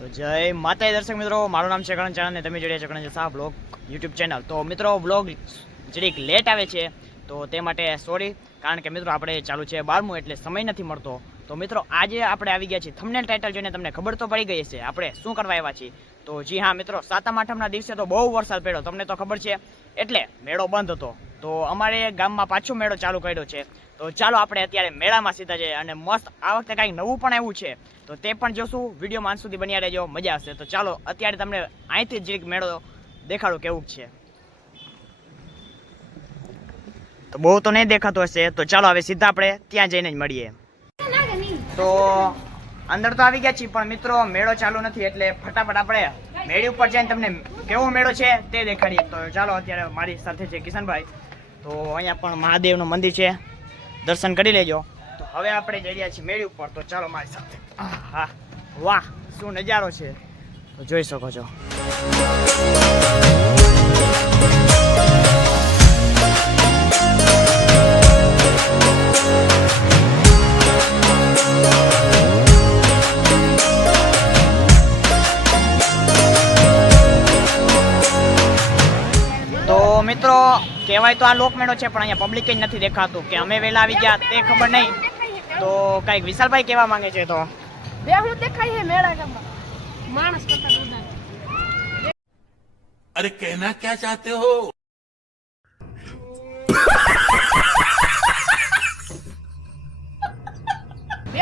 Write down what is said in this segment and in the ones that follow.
તો જય માતાજી દર્શક મિત્રો, મારું નામ છે કરણ ચાણ અને તમે જોડ્યા છો કરણ શાહ બ્લોગ યુટ્યુબ ચેનલ. તો મિત્રો બ્લોગ જરીક લેટ આવે છે તો તે માટે સોરી, કારણ કે મિત્રો આપણે ચાલુ છે 12મું એટલે સમય નથી મળતો. તો મિત્રો આજે આપણે આવી ગયા છીએ. થંબનેલ ટાઇટલ જોઈને તમને ખબર તો પડી ગઈ છે આપણે શું કરવા આવ્યા છીએ. તો જી હા મિત્રો, સાતમ આઠમના દિવસે તો બહુ વરસાદ પડ્યો, તમને તો ખબર છે, એટલે મેળો બંધ હતો. તો અમારે ગામમાં પાછો મેળો ચાલુ કર્યો છે. તો ચાલો આપણે અત્યારે મેળામાં સીધા જઈએ અને મસ્ત આ વખતે કાંઈક નવું પણ આવ્યું છે તો તે પણ જોશું. વિડીયોમાં અંત સુધી બન્યા રહેજો, મજા આવશે. તો ચાલો અત્યારે તમને અહીંથી જ મેળો દેખાડું કેવું છે. તો બહુ તો નહીં દેખાતો હશે, તો ચાલો હવે સીધા આપણે ત્યાં જઈને જ મળીએ. તો અંદર તો આવી ગયા છીએ, પણ મિત્રો મેળો ચાલુ નથી એટલે ફટાફટ આપણે મેળી ઉપર જઈને તમને કેવો મેળો છે તે દેખાડીએ. તો ચાલો અત્યારે મારી સાથે છે કિશનભાઈ. તો અહીંયા પણ મહાદેવનું મંદિર છે, દર્શન કરી લેજો. તો હવે આપણે જઈ રહ્યા છીએ મેળી ઉપર. તો ચાલો મારી સાથે. હા વાહ, શું નજારો છે તો જોઈ શકો છો. તો મિત્રો કહેવાય તો આ લોકમેળો છે, પણ અહીંયા પબ્લિક જ નથી દેખાતું. કે અમે વહેલા આવી ગયા તે ખબર નહીં. તો કઈક વિશાલભાઈ કહેવા માંગે છે. તો બેહું દેખાય છે મેળા ગામમાં માણસ કરતા વધારે. अरे कहना क्या चाहते हो?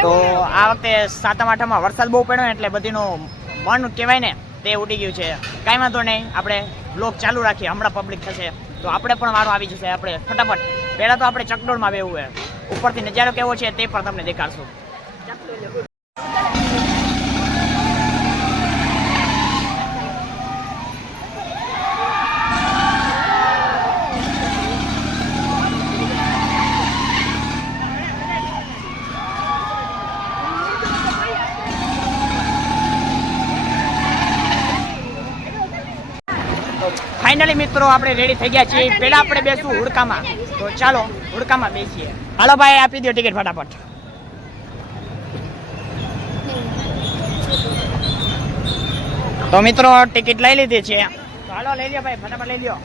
તો આ વખતે સાતમ આઠમમાં વરસાદ બહુ પડ્યો એટલે બધીનું મન કહેવાય ને તે ઉડી ગયું છે. કાંઈ વાંધો નહીં, આપણે બ્લોગ ચાલુ રાખીએ. હમણાં પબ્લિક થશે તો આપણે પણ વારો આવી જશે. આપણે ફટાફટ પહેલાં તો આપણે ચકડોળમાં બેવું હોય, ઉપરથી નજારો કેવો છે તે પણ તમને દેખાડશું. ફાઇનલી મિત્રો આપણે રેડી થઈ ગયા છીએ. પહેલા આપણે બેસવું હુડકામાં. તો ચાલો હુડકામાં બેસીએ. હાલો ભાઈ, આપી દો ટિકિટ ફટાફટ. તો મિત્રો ટિકિટ લઈ લીધી છે. તો હાલો લઈ લ્યો ભાઈ, ફટાફટ લઈ લ્યો.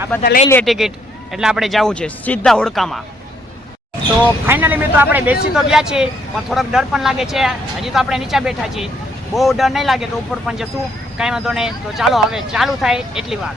આ બધા લઈ લે ટિકિટ, એટલે આપણે જવું છે સીધા હુડકામાં. તો ફાઇનલી મિત્રો આપણે બેસી તો ગયા છીએ, પણ થોડોક ડર પણ લાગે છે. હજી તો આપણે નીચે બેઠા છીએ, બહુ ડર નહીં લાગે તો ઉપર પણ જશું, કાંઈ વાંધો નહીં. તો ચાલો હવે ચાલુ થાય એટલી વાર.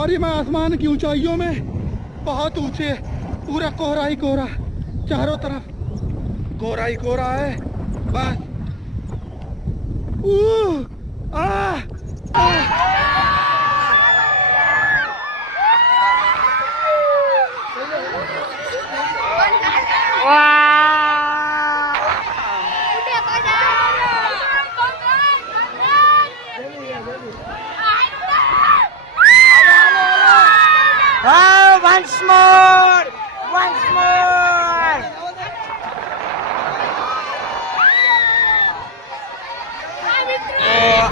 और ये मैं आसमान की ऊंचाइयों में बहुत ऊंचे, पूरा कोहरा ही कोहरा, चारों तरफ कोहरा ही कोहरा है बस. Once more! Once more!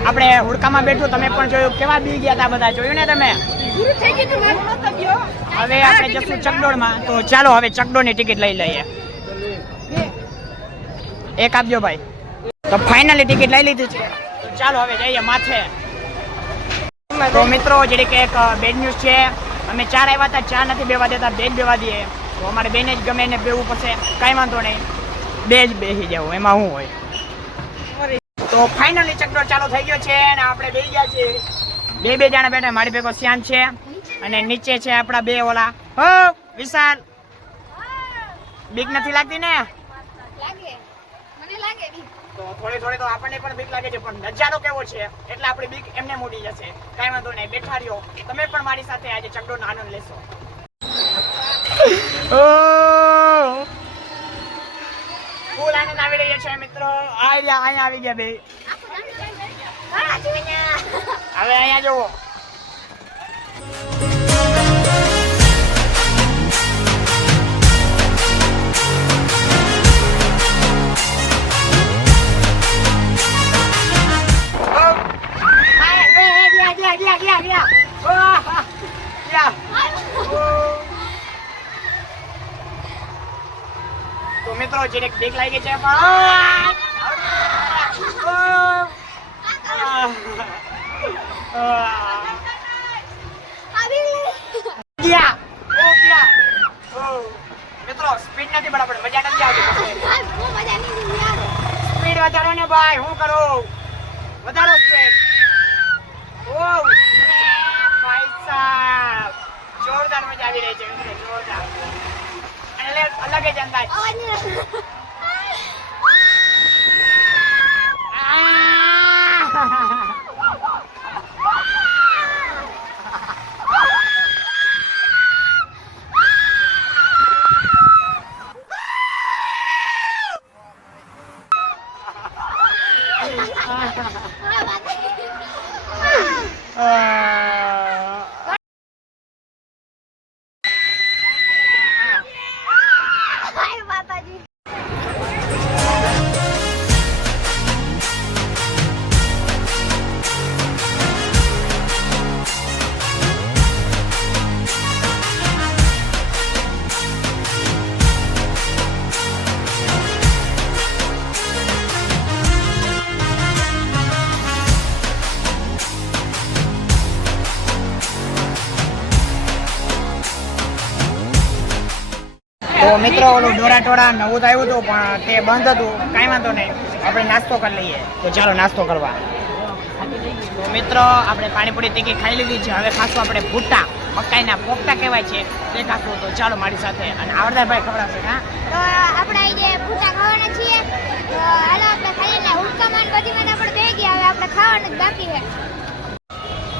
આપણે હુડકામાં બેઠું, તમે પણ જોયું કેવા બી ગયા હતા બધા, જોયું ને તમે? હવે આપણે જશું ચકડોળમાં. તો ચાલો હવે ચકડોળની ટિકિટ લઈ લઈએ. એક આપજો ભાઈ. તો ફાઇનલી ટિકિટ લઈ લીધી છે, તો ચાલો હવે જઈએ માથે. તો મિત્રો જેડી કે એક બેડ ન્યૂઝ છે, અમે 4 આવ્યા હતા, 4 નથી બેવા દેતા, 2 જ બેવા દઈએ. તો અમારે બેને જ ગમે એને બેવું પડશે, કાંઈ વાંધો નહીં, 2 જ બેસી જવું, એમાં શું હોય. તો ફાઇનલી ચક્રો ચાલુ થઈ ગયો છે અને આપણે બેસી ગયા છીએ. બે જણા બેઠા, મારી ભેગો શ્યામ છે અને નીચે છે આપણા 2 ઓલા. હો વિશાલ, બીક નથી લાગતી ને? લાગે મને લાગે બી. તો થોડી તો આપણને પણ બીક લાગે છે, પણ નજારો કેવો છે એટલે આપણી બીક એમને મોટી જશે. કાંઈ વાંધો નહીં, બેઠા રહ્યો, તમે પણ મારી સાથે આજે ચકડોનો આનંદ લેશો. ફૂલ આનંદ આવી રહ્યો છે મિત્રો. અહીંયા આવી ગયા બે. હવે અહીંયા જુઓ. તો મિત્રો જે બીક લાગી છે મિત્રો સ્પીડ નથી બરાબર, મજા નથી આવતી. સ્પીડ વધારો ને ભાઈ, હું કરું? વધારો સ્પીડ. ભાઈ સાહેબ જોરદાર મજા આવી રહી છે મિત્રો, જોરદાર. અને અલગ જ અંદાજ. તો મિત્રો ઓલું ડોરા નવું તો આવ્યું હતું પણ તે બંધ હતું, કાંઈ વાંધો નહીં, આપણે નાસ્તો કરી લઈએ. તો ચાલો નાસ્તો કરવા. તો મિત્રો આપણે પાણીપુરી તીખી ખાઈ લીધી છે, હવે ખાશું આપણે ભૂટ્ટા, મકાઈના પોપટા કહેવાય છે, તે ખાશું. તો ચાલો મારી સાથે. અને આવડદારભાઈ ખવડાવશે. હા, તો આપણે આજે ભૂટા ખાવાના છીએ, તો હાલો આપણે ખાઈને હુક્કામાન બધી મને આપણે થઈ ગયા, હવે આપણે ખાવાનું જ બાકી છે.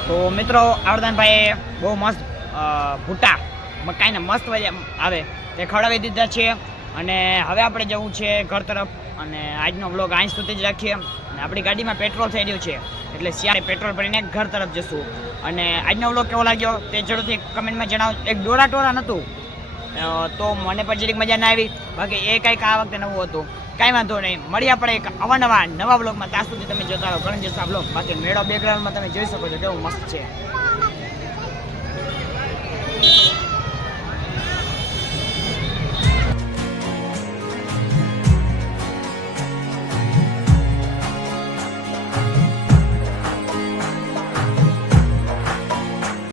તો મિત્રો આવડદાનભાઈએ બહુ મસ્ત ભૂટ્ટા મકાઈના મસ્ત આવે તે ખવડાવી દીધા છે. અને હવે આપણે જવું છે ઘર તરફ. અને આજનો વ્લોગ અહીં સુધી જ રાખીએ. અને આપણી ગાડીમાં પેટ્રોલ થઈ રહ્યું છે એટલે સિયારે પેટ્રોલ ભરીને ઘર તરફ જશું. અને આજનો વ્લોગ કેવો લાગ્યો તે જરૂરથી કમેન્ટમાં જણાવો. એક ડોરા નહોતું તો મને પણ જરીક મજા ના આવી, બાકી એ કંઈક આ વખતે નવું હતું. કાંઈ વાંધો નહીં, મળીએ આપણે એક નવા બ્લોગમાં. ત્યાં સુધી તમે જોતા રહો ગણેશ જસા બ્લોગ. બાકી મેળો બેકગ્રાઉન્ડમાં તમે જોઈ શકો છો કેવું મસ્ત છે.